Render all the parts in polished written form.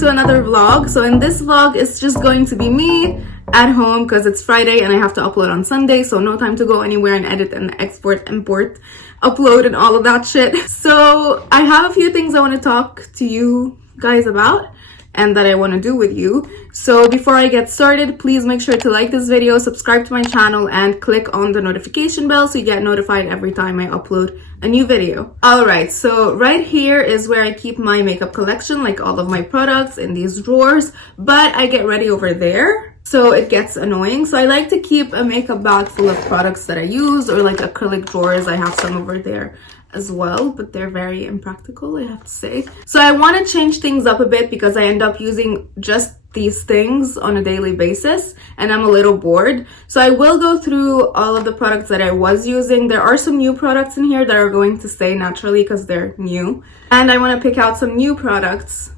to another vlog. So in this vlog, it's just going to be me at home because it's Friday and I have to upload on Sunday, so no time to go anywhere and edit and export, import, upload and all of that shit. So I have a few things I want to talk to you guys about and that I want to do with you. So before I get started, please make sure to like this video, subscribe to my channel, and click on the notification bell so you get notified every time I upload a new video. Alright, so right here is where I keep my makeup collection, like all of my products in these drawers, but I get ready over there, so it gets annoying. So I like to keep a makeup bag full of products that I use, or like acrylic drawers. I have some over there as well, but they're very impractical, I have to say. So I want to change things up a bit because I end up using just these things on a daily basis and I'm a little bored. So I will go through all of the products that I was using. There are some new products in here that are going to stay naturally because they're new, and I want to pick out some new products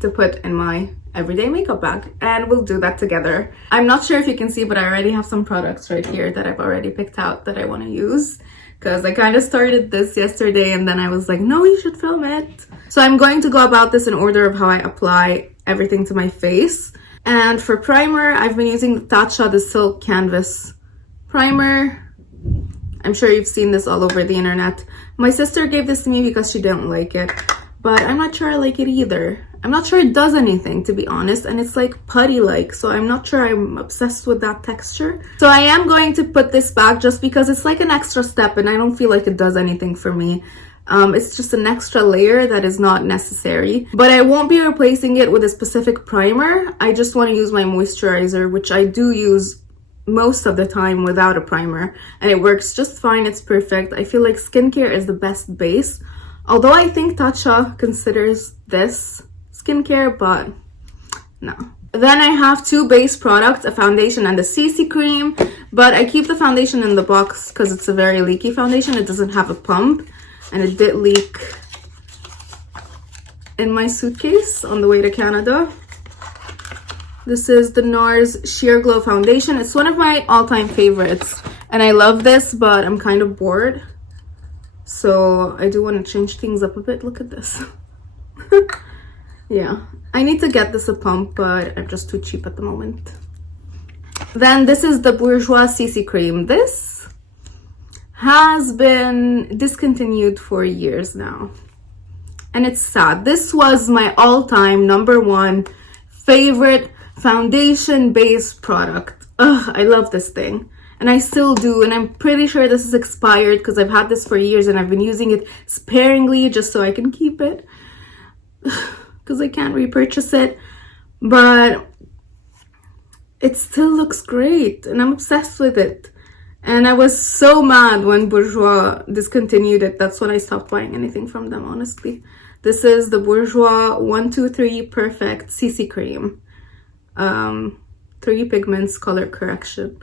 to put in my everyday makeup bag, and we'll do that together. I'm not sure if you can see, but I already have some products right here that I've already picked out that I want to use, because I kind of started this yesterday and then I was like, no, you should film it. So I'm going to go about this in order of how I apply everything to my face. And for primer, I've been using the Tatcha, the Silk Canvas primer. I'm sure you've seen this all over the internet. My sister gave this to me because she didn't like it, but I'm not sure I like it either. I'm not sure it does anything, to be honest, and it's like putty-like, so I'm not sure I'm obsessed with that texture. So I am going to put this back just because it's like an extra step and I don't feel like it does anything for me. It's just an extra layer that is not necessary. But I won't be replacing it with a specific primer. I just want to use my moisturizer, which I do use most of the time without a primer, and it works just fine. It's perfect. I feel like skincare is the best base, although I think Tatcha considers this skincare, but no. Then I have two base products, a foundation and a CC cream, but I keep the foundation in the box because it's a very leaky foundation. It doesn't have a pump, and it did leak in my suitcase on the way to Canada. This is the NARS Sheer Glow foundation. It's one of my all-time favorites and I love this, but I'm kind of bored, so I do want to change things up a bit. Look at this. Yeah, I need to get this a pump, but I'm just too cheap at the moment. Then this is the Bourgeois Cc Cream. This has been discontinued for years now, and it's sad. This was my all-time #1 favorite foundation base product. Ugh, I love this thing, and I still do, and I'm pretty sure this is expired because I've had this for years and I've been using it sparingly just so I can keep it because I can't repurchase it, but it still looks great and I'm obsessed with it. And I was so mad when Bourgeois discontinued it. That's when I stopped buying anything from them, honestly. This is the Bourgeois 123 Perfect CC Cream. 3 pigments, color correction.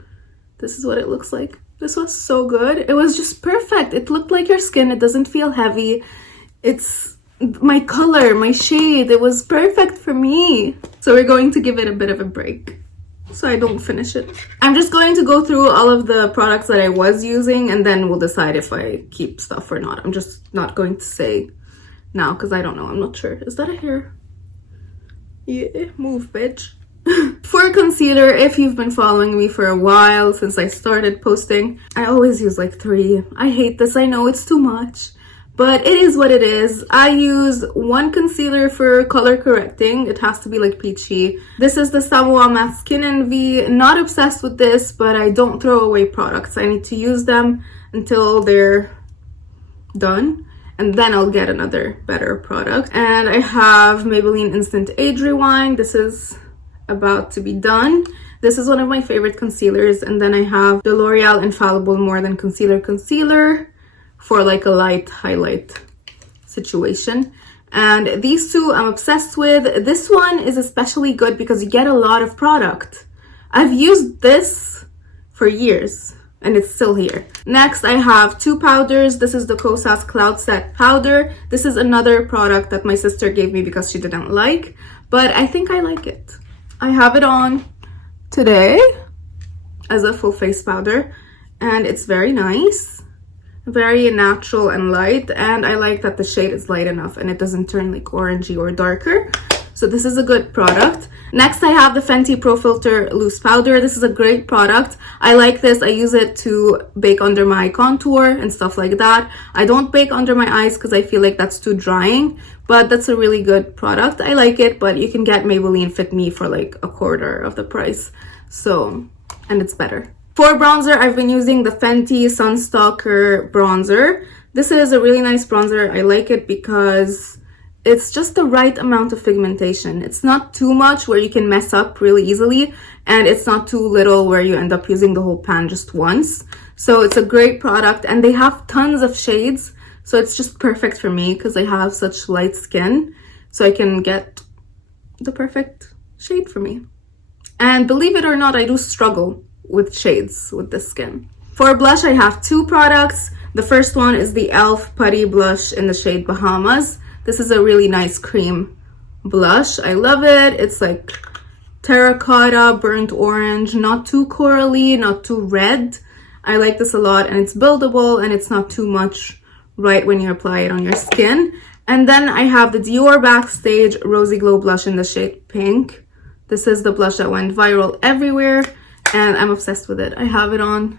This is what it looks like. This was so good. It was just perfect. It looked like your skin. It doesn't feel heavy. It's my color, my shade. It was perfect for me. So we're going to give it a bit of a break so I don't finish it. I'm just going to go through all of the products that I was using and then we'll decide if I keep stuff or not. I'm just not going to say now because I don't know. I'm not sure. Is that a hair? Yeah, move, bitch. For concealer, if you've been following me for a while, since I started posting, I always use like 3. I hate this. I know it's too much, but it is what it is. I use 1 concealer for color correcting. It has to be like peachy. This is the Samoa Matte Skin Envy. Not obsessed with this, but I don't throw away products. I need to use them until they're done, and then I'll get another better product. And I have Maybelline Instant Age Rewind. This is about to be done. This is one of my favorite concealers. And then I have the L'Oreal Infallible More Than Concealer for like a light highlight situation. And these two I'm obsessed with. This one is especially good because you get a lot of product. I've used this for years and it's still here. Next, I have 2 powders. This is the Cosas Cloud Set Powder. This is another product that my sister gave me because she didn't like, but I think I like it. I have it on today as a full face powder and it's very nice. Very natural and light, and I like that the shade is light enough and it doesn't turn like orangey or darker. So this is a good product. Next, I have the Fenty Pro Filter Loose Powder. This is a great product. I like this. I use it to bake under my contour and stuff like that. I don't bake under my eyes because I feel like that's too drying, but that's a really good product. I like it, but you can get Maybelline Fit Me for like a quarter of the price. So, and it's better. For bronzer, I've been using the Fenty Sunstalker bronzer. This is a really nice bronzer. I like it because it's just the right amount of pigmentation. It's not too much where you can mess up really easily, and it's not too little where you end up using the whole pan just once. So it's a great product, and they have tons of shades. So it's just perfect for me because I have such light skin. So I can get the perfect shade for me. And believe it or not, I do struggle with shades with this skin. For blush, I have two products. The first one is the e.l.f. Putty Blush in the shade Bahamas. This is a really nice cream blush. I love it. It's like terracotta, burnt orange, not too corally, not too red. I like this a lot, and it's buildable, and it's not too much right when you apply it on your skin. And then I have the Dior Backstage Rosy Glow Blush in the shade Pink. This is the blush that went viral everywhere, and I'm obsessed with it. I have it on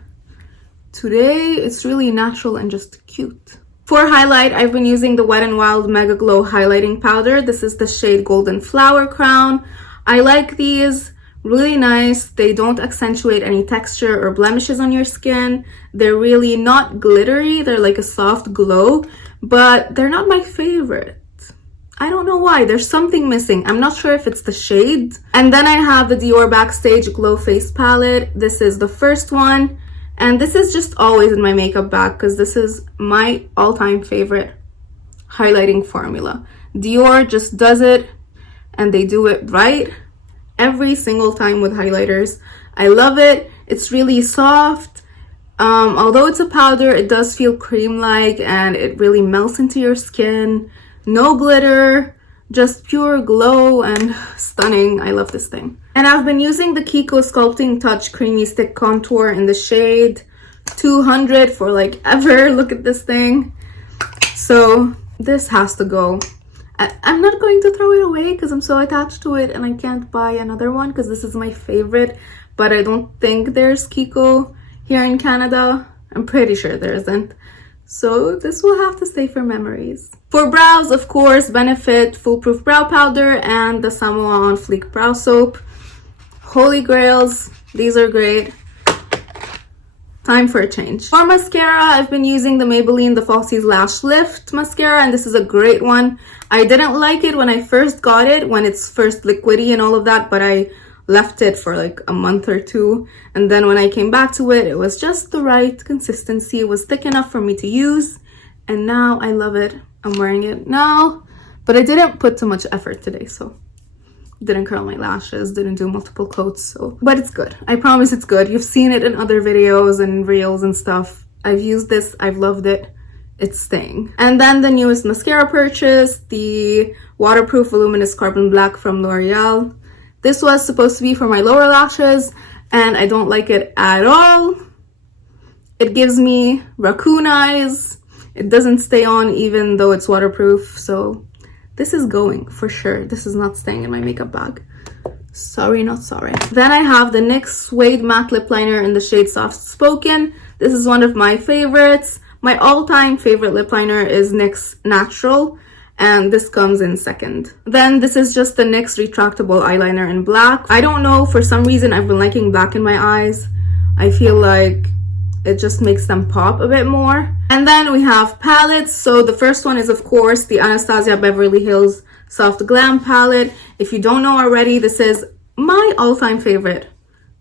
today. It's really natural and just cute. For highlight, I've been using the Wet n Wild Mega Glow Highlighting Powder. This is the shade Golden Flower Crown. I like these. Really nice. They don't accentuate any texture or blemishes on your skin. They're really not glittery. They're like a soft glow, but they're not my favorite. I don't know why. There's something missing. I'm not sure if it's the shade. And then I have the Dior Backstage Glow Face Palette. This is the first one. And this is just always in my makeup bag because this is my all-time favorite highlighting formula. Dior just does it, and they do it right every single time with highlighters. I love it. It's really soft. Although it's a powder, it does feel cream-like, and it really melts into your skin. No glitter, just pure glow and stunning. I love this thing. And I've been using the Kiko Sculpting Touch Creamy Stick Contour in the shade 200 for like ever. Look at this thing. So this has to go. I'm not going to throw it away because I'm so attached to it, and I can't buy another one because this is my favorite. But I don't think there's Kiko here in Canada. I'm pretty sure there isn't. So this will have to stay for memories. For brows, of course, Benefit Foolproof Brow Powder and the Samoa On Fleek Brow Soap. Holy grails. These are great. Time for a change. For mascara, I've been using the Maybelline The Falsies Lash Lift Mascara, and this is a great one. I didn't like it when I first got it, when it's first liquidy and all of that, but I left it for like a month or two, and then when I came back to it, it was just the right consistency. It was thick enough for me to use, and now I love it. I'm wearing it now, but I didn't put too much effort today, so didn't curl my lashes, didn't do multiple coats, so but it's good. I promise it's good. You've seen it in other videos and reels and stuff. I've used this, I've loved it. It's staying. And then the newest mascara purchase, the Waterproof Voluminous Carbon Black from L'Oreal. This was supposed to be for my lower lashes, and I don't like it at all. It gives me raccoon eyes. It doesn't stay on even though it's waterproof, so this is going for sure. This is not staying in my makeup bag. Sorry, not sorry. Then I have the NYX Suede Matte Lip Liner in the shade Soft Spoken. This is one of my favorites. My all-time favorite lip liner is NYX Natural, and this comes in second. Then this is just the NYX Retractable Eyeliner in black. I don't know, for some reason I've been liking black in my eyes. I feel like it just makes them pop a bit more. And then we have palettes. So the first one is, of course, the Anastasia Beverly Hills Soft Glam palette. If you don't know already, this is my all-time favorite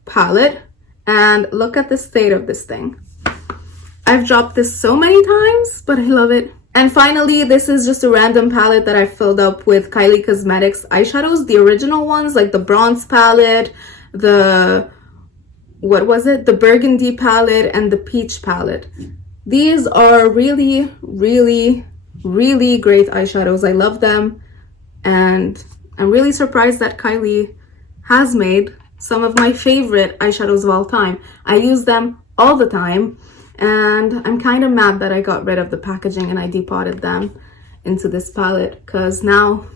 palette. And look at the state of this thing. I've dropped this so many times, but I love it. And finally, this is just a random palette that I filled up with Kylie Cosmetics eyeshadows. The original ones, like the Bronze palette, the the Burgundy palette, and the Peach palette. These are really, really, really great eyeshadows. I love them, and I'm really surprised that Kylie has made some of my favorite eyeshadows of all time. I use them all the time, and I'm kind of mad that I got rid of the packaging and I depotted them into this palette, because now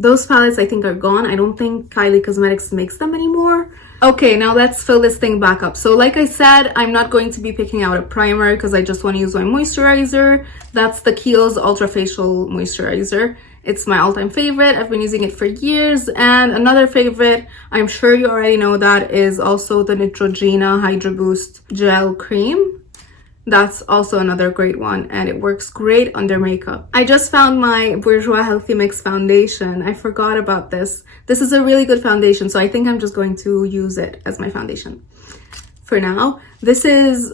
Those palettes I think are gone. I don't think Kylie Cosmetics makes them anymore. Okay, now let's fill this thing back up. So like I said, I'm not going to be picking out a primer because I just want to use my moisturizer. That's the Kiehl's Ultra Facial Moisturizer. It's my all-time favorite. I've been using it for years. And another favorite, I'm sure you already know that, is also the Neutrogena Hydra Boost Gel Cream. That's also another great one, and it works great under makeup. I just found my Bourgeois Healthy Mix foundation. I forgot about this. This is a really good foundation, so I think I'm just going to use it as my foundation for now. This is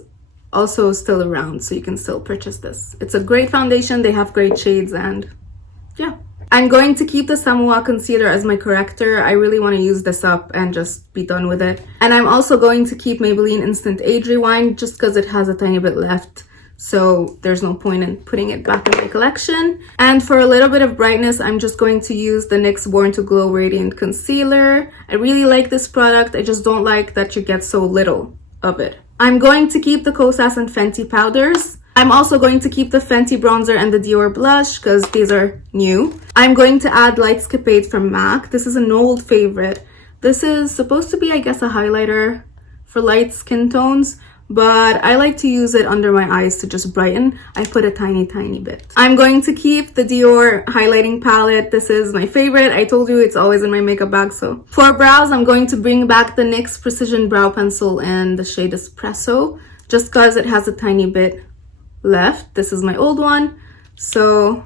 also still around, so you can still purchase this. It's a great foundation. They have great shades, and yeah. I'm going to keep the Samoa concealer as my corrector. I really want to use this up and just be done with it. And I'm also going to keep Maybelline Instant Age Rewind just because it has a tiny bit left. So there's no point in putting it back in my collection. And for a little bit of brightness, I'm just going to use the NYX Born to Glow Radiant Concealer. I really like this product. I just don't like that you get so little of it. I'm going to keep the Cosas and Fenty powders. I'm also going to keep the Fenty bronzer and the Dior blush because these are new. I'm going to add Light Skipade from MAC. This is an old favorite. This is supposed to be, I guess, a highlighter for light skin tones, but I like to use it under my eyes to just brighten. I put a tiny bit. I'm going to keep the Dior highlighting palette. This is my favorite. I told you it's always in my makeup bag. So for brows, I'm going to bring back the NYX Precision Brow Pencil in the shade Espresso just because it has a tiny bit left. This is my old one, so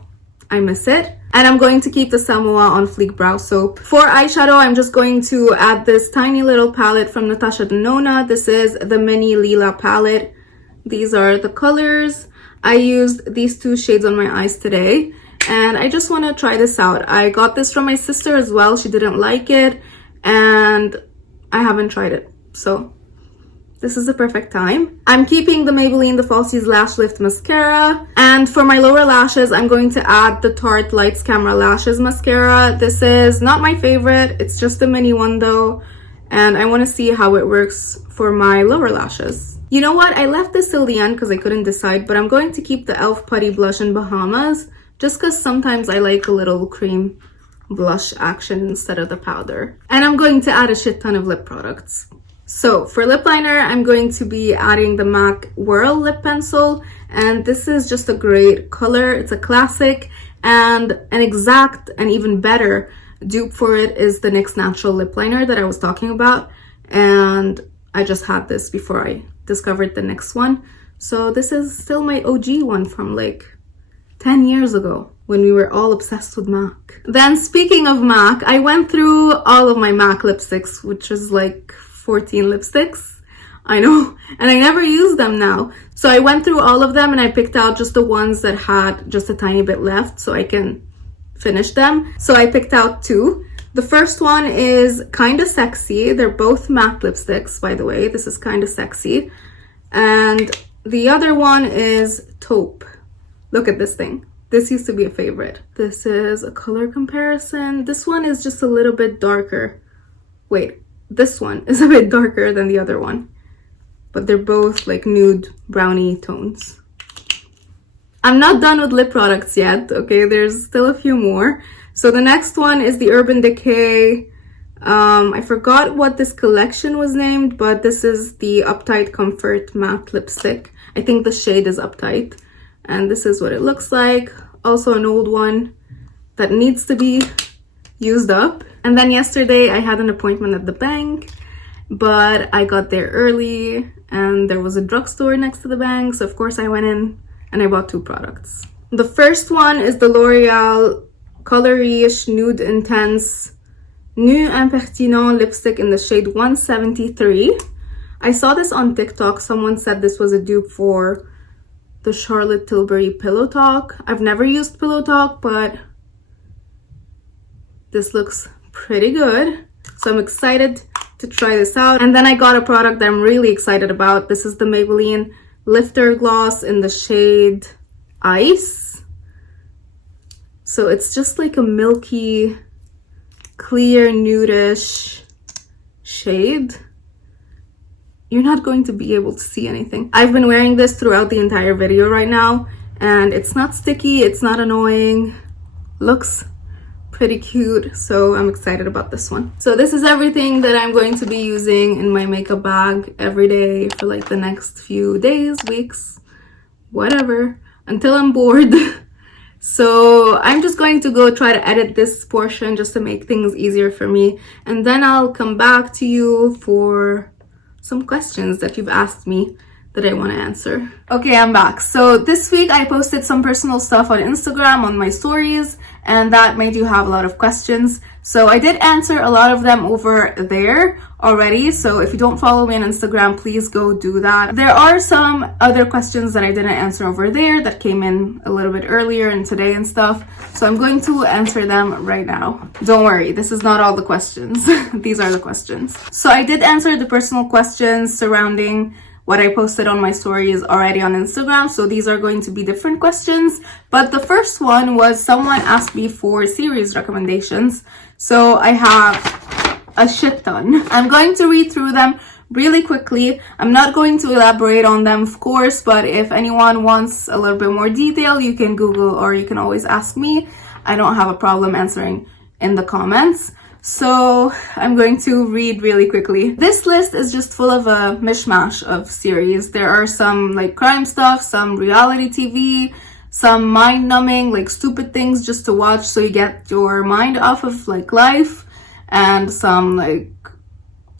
I miss it. And I'm going to keep the Samoa On Fleek Brow Soap. For eyeshadow, I'm just going to add this tiny little palette from Natasha Denona. This is the Mini Lila palette. These are the colors. I used these two shades on my eyes today, and I just want to try this out. I got this from my sister as well. She didn't like it, and I haven't tried it, so this is the perfect time. I'm keeping the Maybelline The Falsies Lash Lift Mascara. And for my lower lashes, I'm going to add the Tarte Lights Camera Lashes Mascara. This is not my favorite. It's just a mini one though. And I want to see how it works for my lower lashes. You know what? I left this till the end because I couldn't decide. But I'm going to keep the e.l.f. Putty Blush in Bahamas. Just because sometimes I like a little cream blush action instead of the powder. And I'm going to add a shit ton of lip products. So for lip liner, I'm going to be adding the MAC Whirl Lip Pencil, and this is just a great color. It's a classic, and an exact and even better dupe for it is the NYX Natural Lip Liner that I was talking about, and I just had this before I discovered the NYX one. So this is still my OG one from like 10 years ago when we were all obsessed with MAC. Then speaking of MAC, I went through all of my MAC lipsticks, which is like 14 lipsticks, I know, and I never use them now. So I went through all of them and I picked out just the ones that had just a tiny bit left so I can finish them. So I picked out two. The first one is Kinda Sexy. They're both MAC lipsticks, by the way. This is Kinda Sexy. And the other one is Taupe. Look at this thing. This used to be a favorite. This is a color comparison. This one is just a little bit darker. Wait. This one is a bit darker than the other one, but they're both like nude brownie tones. I'm not done with lip products yet, okay? There's still a few more. So the next one is the Urban Decay. I forgot what this collection was named, but this is the Uptight Comfort Matte Lipstick. I think the shade is Uptight, and this is what it looks like. Also an old one that needs to be used up. And then yesterday I had an appointment at the bank, but I got there early and there was a drugstore next to the bank. So of course I went in and I bought two products. The first one is the L'Oreal Color Riche Nude Intense Nu Impertinent lipstick in the shade 173. I saw this on TikTok. Someone said this was a dupe for the Charlotte Tilbury Pillow Talk. I've never used Pillow Talk, but this looks pretty good, so I'm excited to try this out. And then I got a product that I'm really excited about. This is the Maybelline Lifter Gloss in the shade Ice. So it's just like a milky, clear, nudish shade. You're not going to be able to see anything. I've been wearing this throughout the entire video right now, and it's not sticky, it's not annoying. Looks pretty cute, so I'm excited about this one. So this is everything that I'm going to be using in my makeup bag every day for like the next few days, weeks, whatever, until I'm bored. So I'm just going to go try to edit this portion just to make things easier for me, and then I'll come back to you for some questions that you've asked me that I want to answer. Okay, I'm back. So this week I posted some personal stuff on Instagram on my stories, and that made you have a lot of questions. So I did answer a lot of them over there already. So if you don't follow me on Instagram, please go do that. There are some other questions that I didn't answer over there that came in a little bit earlier and today and stuff. So I'm going to answer them right now. Don't worry, this is not all the questions. These are the questions. So I did answer the personal questions surrounding what I posted on my stories already on Instagram. So these are going to be different questions. But the first one was someone asked me for series recommendations. So I have a shit ton. I'm going to read through them really quickly. I'm not going to elaborate on them, of course, but if anyone wants a little bit more detail, you can Google or you can always ask me. I don't have a problem answering in the comments. So I'm going to read really quickly. This list is just full of a mishmash of series. There are some like crime stuff, some reality TV, some mind-numbing, like stupid things just to watch so you get your mind off of like life, and some like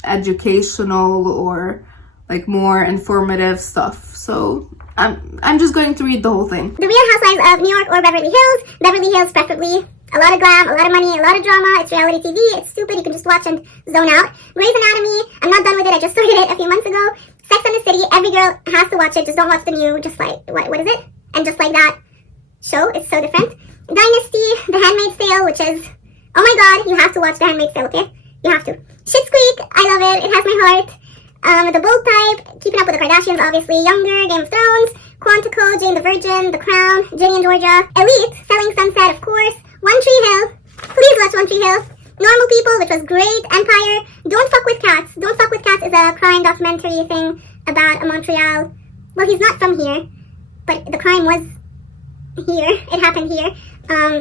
educational or like more informative stuff. So I'm just going to read the whole thing. The Real Housewives of New York or Beverly Hills. Beverly Hills preferably. A lot of glam, a lot of money, a lot of drama. It's reality TV. It's stupid. You can just watch and zone out. Grey's Anatomy. I'm not done with it. I just started it a few months ago. Sex and the City. Every girl has to watch it. Just don't watch the new. Just like, what is it? And just like that show. It's so different. Dynasty. The Handmaid's Tale, which is, oh my god, you have to watch The Handmaid's Tale, okay? You have to. Schitt's Creek. I love it. It has my heart. The Bold Type. Keeping Up with the Kardashians, obviously. Younger. Game of Thrones. Quantico. Jane the Virgin. The Crown. Ginny and Georgia. Elite. Selling Sunset, of course. One Tree Hill. Please watch One Tree Hill. Normal People, which was great. Empire. Don't Fuck with Cats. Don't Fuck with Cats is a crime documentary thing about a Montreal. Well, he's not from here, but the crime was here. It happened here.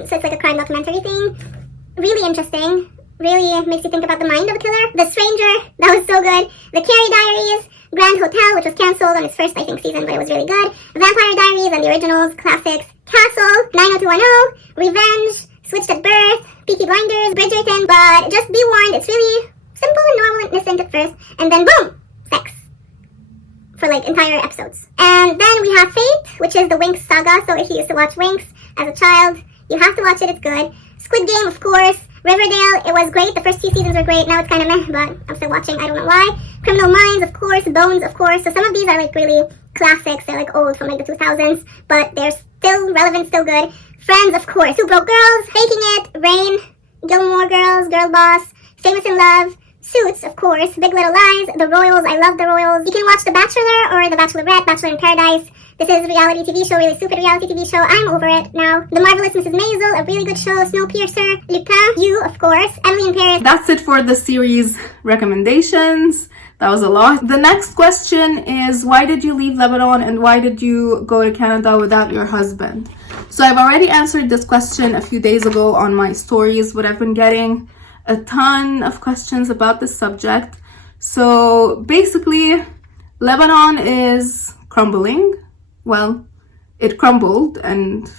So it's like a crime documentary thing. Really interesting. Really makes you think about the mind of a killer. The Stranger. That was so good. The Carrie Diaries. Grand Hotel, which was cancelled on its first, I think, season, but it was really good. Vampire Diaries and the originals, classics. Castle, 90210, Revenge, Switched at Birth, Peaky Blinders, Bridgerton, but just be warned, it's really simple and normal and innocent at first, and then boom, sex. For like entire episodes. And then we have Fate, which is the Winx saga, so if you used to watch Winx as a child, you have to watch it, it's good. Squid Game, of course. Riverdale, it was great, the first few seasons were great, now it's kind of meh, but I'm still watching, I don't know why. Criminal Minds, of course, Bones, of course, so some of these are like really classics, they're like old from like the 2000s, but they're still relevant, still good. Friends, of course, Two Broke Girls, Faking It, Rain, Gilmore Girls, Girl Boss, Famous in Love, Suits, of course, Big Little Lies, The Royals, I love The Royals. You can watch The Bachelor or The Bachelorette, Bachelor in Paradise. This is a reality TV show, really stupid reality TV show. I'm over it now. The Marvelous Mrs. Maisel, a really good show. Snowpiercer, Lupin, You, of course, Emily in Paris. That's it for the series recommendations. That was a lot. The next question is, why did you leave Lebanon and why did you go to Canada without your husband? So I've already answered this question a few days ago on my stories, but I've been getting a ton of questions about this subject. So basically, Lebanon is crumbling. Well, it crumbled, and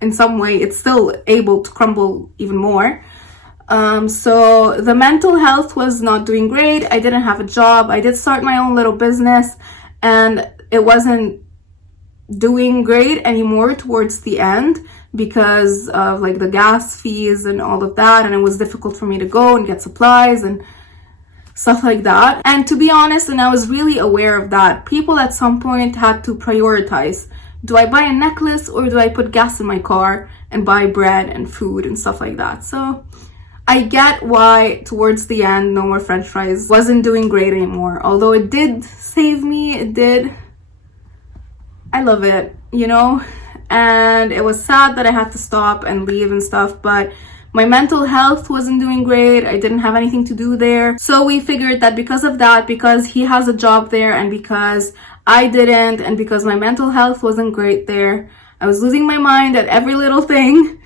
in some way it's still able to crumble even more. So the mental health was not doing great. I didn't have a job. I did start my own little business, and it wasn't doing great anymore towards the end because of like the gas fees and all of that, and it was difficult for me to go and get supplies and stuff like that. And to be honest, and I was really aware of that, people at some point had to prioritize. Do I buy a necklace or do I put gas in my car and buy bread and food and stuff like that? So I get why towards the end No More French Fries wasn't doing great anymore. Although it did save me, it did. I love it, you know? And it was sad that I had to stop and leave and stuff, but my mental health wasn't doing great. I didn't have anything to do there. So we figured that because of that, because he has a job there and because I didn't, and because my mental health wasn't great there, I was losing my mind at every little thing,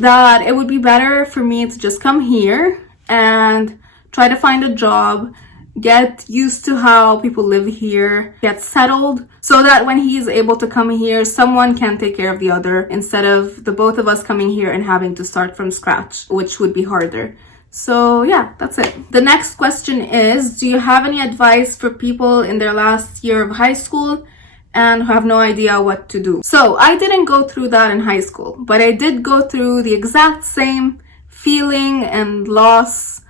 that it would be better for me to just come here and try to find a job, get used to how people live here, get settled, so that when he's able to come here, someone can take care of the other instead of the both of us coming here and having to start from scratch, which would be harder. So yeah, that's it. The next question is, do you have any advice for people in their last year of high school and have no idea what to do? So I didn't go through that in high school, but I did go through the exact same feeling and loss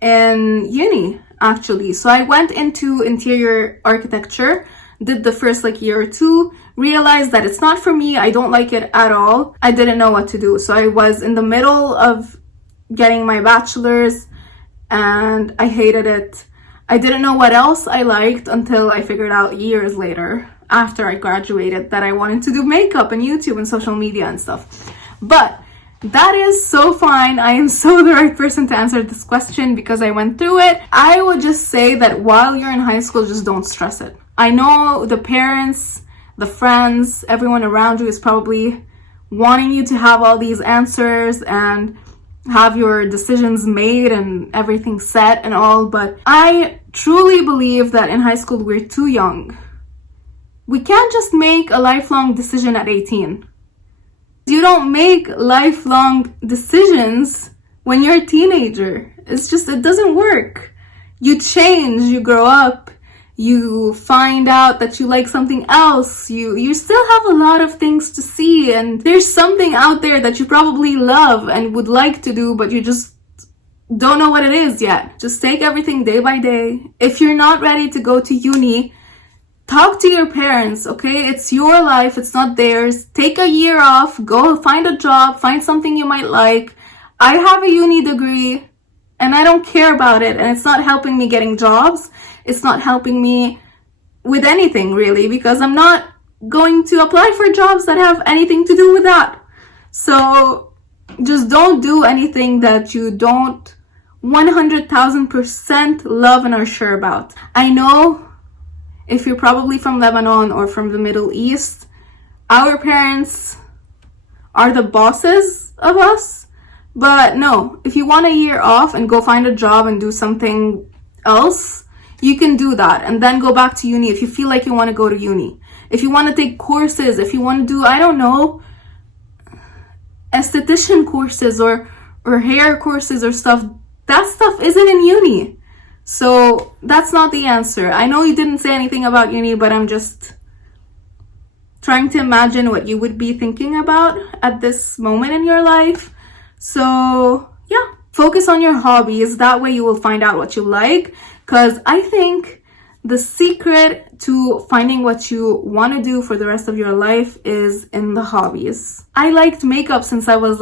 in uni, actually. So I went into interior architecture, did the first year or two, realized that it's not for me. I don't like it at all. I didn't know what to do. So I was in the middle of getting my bachelor's and I hated it. I didn't know what else I liked until I figured out years later, after I graduated, that I wanted to do makeup and YouTube and social media and stuff. But that is so fine. I am so the right person to answer this question because I went through it. I would just say that while you're in high school, just don't stress it. I know the parents, the friends, everyone around you is probably wanting you to have all these answers and have your decisions made and everything set and all, but I truly believe that in high school we're too young. We can't just make a lifelong decision at 18. You don't make lifelong decisions when you're a teenager. It doesn't work. You change, you grow up, you find out that you like something else. You still have a lot of things to see, and there's something out there that you probably love and would like to do, but you just don't know what it is yet. Just take everything day by day. If you're not ready to go to uni, talk to your parents, okay? It's your life, it's not theirs. Take a year off, go find a job, find something you might like. I have a uni degree and I don't care about it, and it's not helping me getting jobs. It's not helping me with anything really, because I'm not going to apply for jobs that have anything to do with that. So just don't do anything that you don't 100,000% love and are sure about. I know if you're probably from Lebanon or from the Middle East, our parents are the bosses of us. But no, if you want a year off and go find a job and do something else, you can do that and then go back to uni if you feel like you want to go to uni. If you want to take courses, if you want to do, I don't know, esthetician courses or hair courses or stuff, that stuff isn't in uni. So that's not the answer. I know you didn't say anything about uni, but I'm just trying to imagine what you would be thinking about at this moment in your life. So yeah, focus on your hobbies. That way you will find out what you like. Because I think the secret to finding what you want to do for the rest of your life is in the hobbies. I liked makeup since I was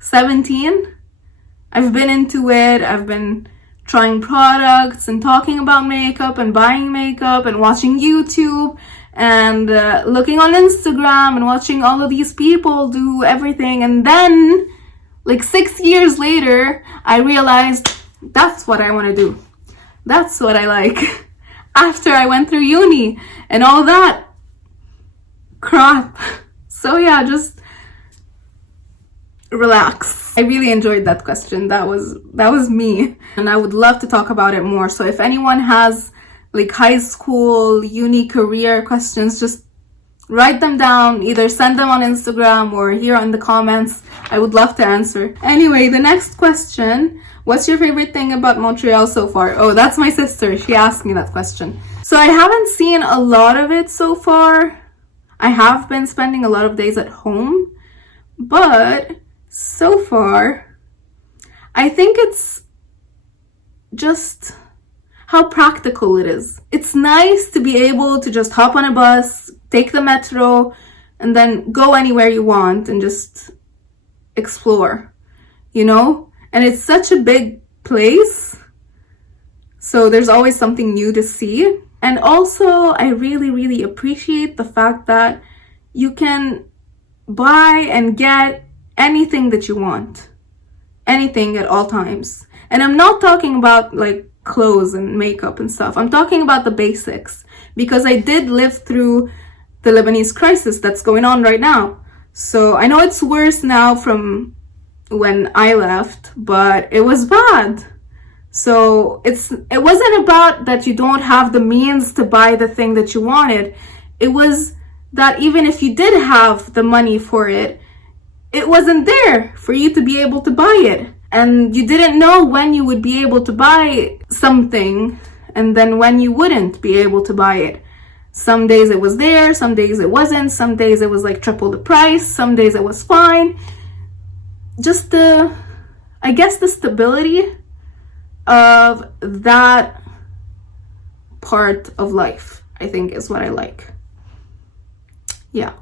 17. I've been into it. I've been trying products and talking about makeup and buying makeup and watching YouTube and looking on Instagram and watching all of these people do everything. And then 6 years later, I realized that's what I want to do. That's what I like. After I went through uni and all that crap. So yeah, just relax. I really enjoyed that question. That was me, and I would love to talk about it more. So if anyone has high school, uni, career questions, just write them down, either send them on Instagram or here in the comments. I would love to answer. Anyway, the next question, what's your favorite thing about Montreal so far? Oh, that's my sister. She asked me that question. So I haven't seen a lot of it so far. I have been spending a lot of days at home, but so far, I think it's just how practical it is. It's nice to be able to just hop on a bus, take the metro, and then go anywhere you want and just explore, And it's such a big place, so there's always something new to see. And also, I really, really appreciate the fact that you can buy and get anything that you want. Anything at all times. And I'm not talking about clothes and makeup and stuff. I'm talking about the basics. Because I did live through the Lebanese crisis that's going on right now. So I know it's worse now from when I left, but it was bad. So it wasn't about that you don't have the means to buy the thing that you wanted. It was that even if you did have the money for it, it wasn't there for you to be able to buy it. And you didn't know when you would be able to buy something and then when you wouldn't be able to buy it. Some days it was there, some days it wasn't, some days it was like triple the price, some days it was fine. Just the stability of that part of life, I think, is what I like. Yeah.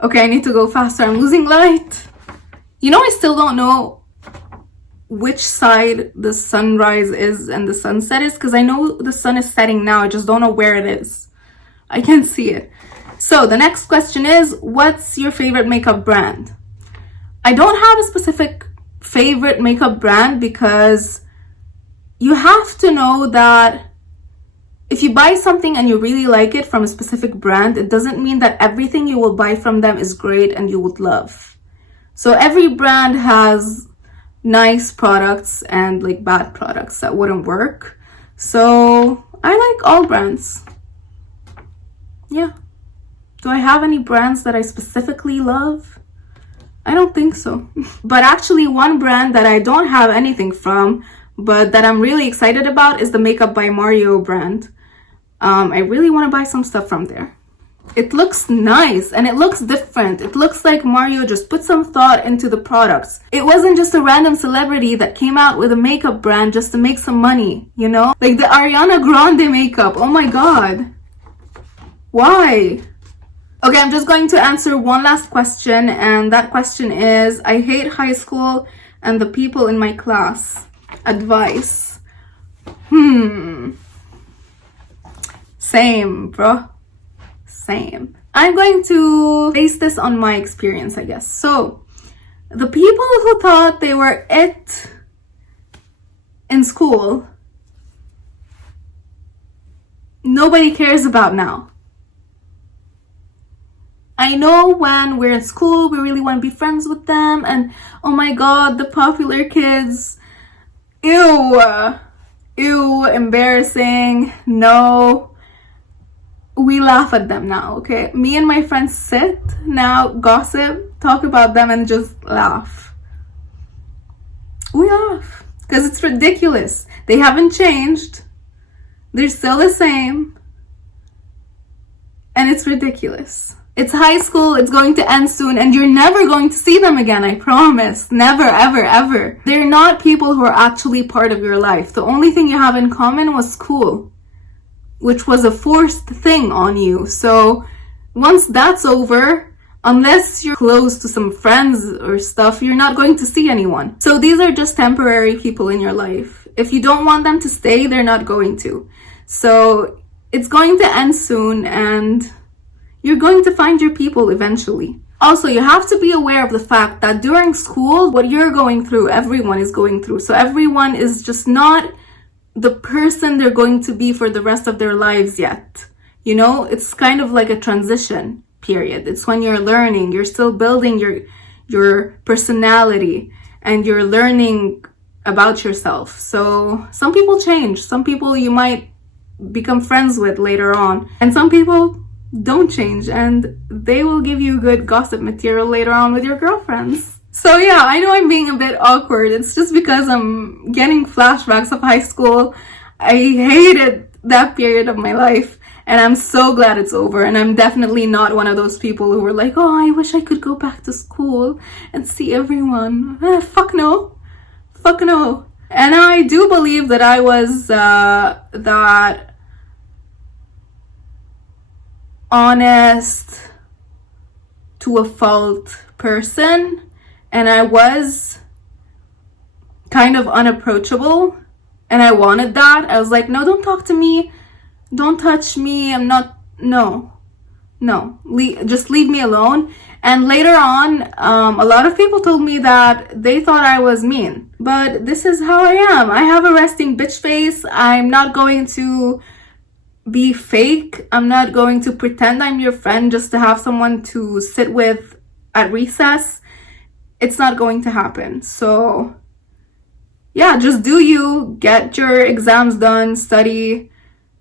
Okay, I need to go faster. I'm losing light. You know, I still don't know which side the sunrise is and the sunset is, because I know the sun is setting now. I just don't know where it is. I can't see it. So the next question is, what's your favorite makeup brand? I don't have a specific favorite makeup brand, because you have to know that if you buy something and you really like it from a specific brand, it doesn't mean that everything you will buy from them is great and you would love. So every brand has nice products and like bad products that wouldn't work. So I like all brands. Yeah. Do I have any brands that I specifically love? I don't think so. But actually, one brand that I don't have anything from, but that I'm really excited about, is the Makeup by Mario brand. I really want to buy some stuff from there. It looks nice and it looks different. It looks like Mario just put some thought into the products. It wasn't just a random celebrity that came out with a makeup brand just to make some money, you know? Like the Ariana Grande makeup. Oh my god. Why? Okay, I'm just going to answer one last question, and that question is, I hate high school and the people in my class. Advice. Same, bro. Same. I'm going to base this on my experience, I guess. So, the people who thought they were it in school, nobody cares about now. I know when we're in school, we really want to be friends with them, and oh my god, the popular kids, ew, embarrassing, no. We laugh at them now, okay? Me and my friends sit now, gossip, talk about them, and just laugh. We laugh because it's ridiculous. They haven't changed. They're still the same. And it's ridiculous. It's high school, it's going to end soon, and you're never going to see them again, I promise. Never, ever, ever. They're not people who are actually part of your life. The only thing you have in common was school, which was a forced thing on you. So once that's over, unless you're close to some friends or stuff, you're not going to see anyone. So these are just temporary people in your life. If you don't want them to stay, they're not going to. So it's going to end soon, and you're going to find your people eventually. Also, you have to be aware of the fact that during school, what you're going through, everyone is going through. So everyone is just not the person they're going to be for the rest of their lives yet. You know, it's kind of like a transition period. It's when you're learning, you're still building your personality, and you're learning about yourself. So some people change. Some people you might become friends with later on, and some people don't change, and they will give you good gossip material later on with your girlfriends. So yeah, I know I'm being a bit awkward. It's just because I'm getting flashbacks of high school. I hated that period of my life, and I'm so glad it's over. And I'm definitely not one of those people who were like, oh, I wish I could go back to school and see everyone. Fuck no. Fuck no. And I do believe that I was that honest to a fault person, and I was kind of unapproachable, and I wanted that. I was like, no, don't talk to me, don't touch me, I'm not, no, just leave me alone. And later on, a lot of people told me that they thought I was mean, but this is how I am. I have a resting bitch face. I'm not going to be fake. I'm not going to pretend I'm your friend just to have someone to sit with at recess. It's not going to happen. So yeah, just do you, get your exams done, study,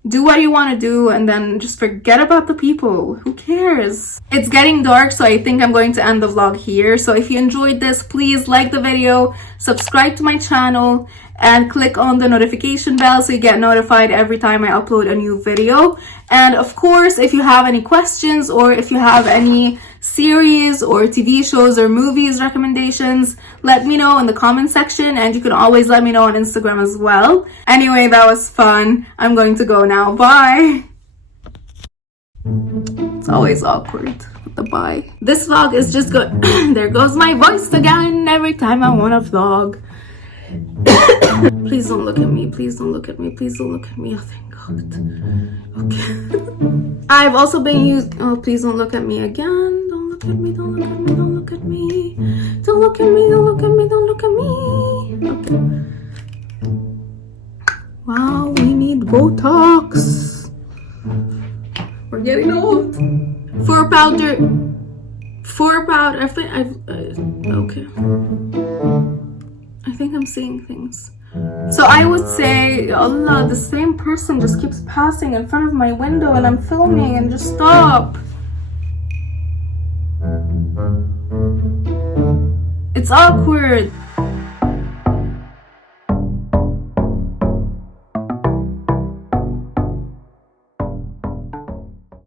do what you want to do, and then just forget about the people. Who cares? It's getting dark, so I think I'm going to end the vlog here. So if you enjoyed this, please like the video, subscribe to my channel, and click on the notification bell so you get notified every time I upload a new video. And of course, if you have any questions or if you have any series or TV shows or movies recommendations, let me know in the comment section, and you can always let me know on Instagram as well. Anyway, that was fun. I'm going to go now. Bye. It's always awkward with the bye. This vlog is just good. There goes my voice again every time I want to vlog. Please don't look at me. Please don't look at me. Please don't look at me. Oh, thank God. Okay. I've also been used. Oh, please don't look at me again. Don't look at me. Don't look at me. Don't look at me. Don't look at me. Don't look at me. Don't look at me. Okay. Wow, we need Botox. We're getting old. For powder. I think okay. I think I'm seeing things. So I would say, Allah, the same person just keeps passing in front of my window and I'm filming, and just stop. It's awkward.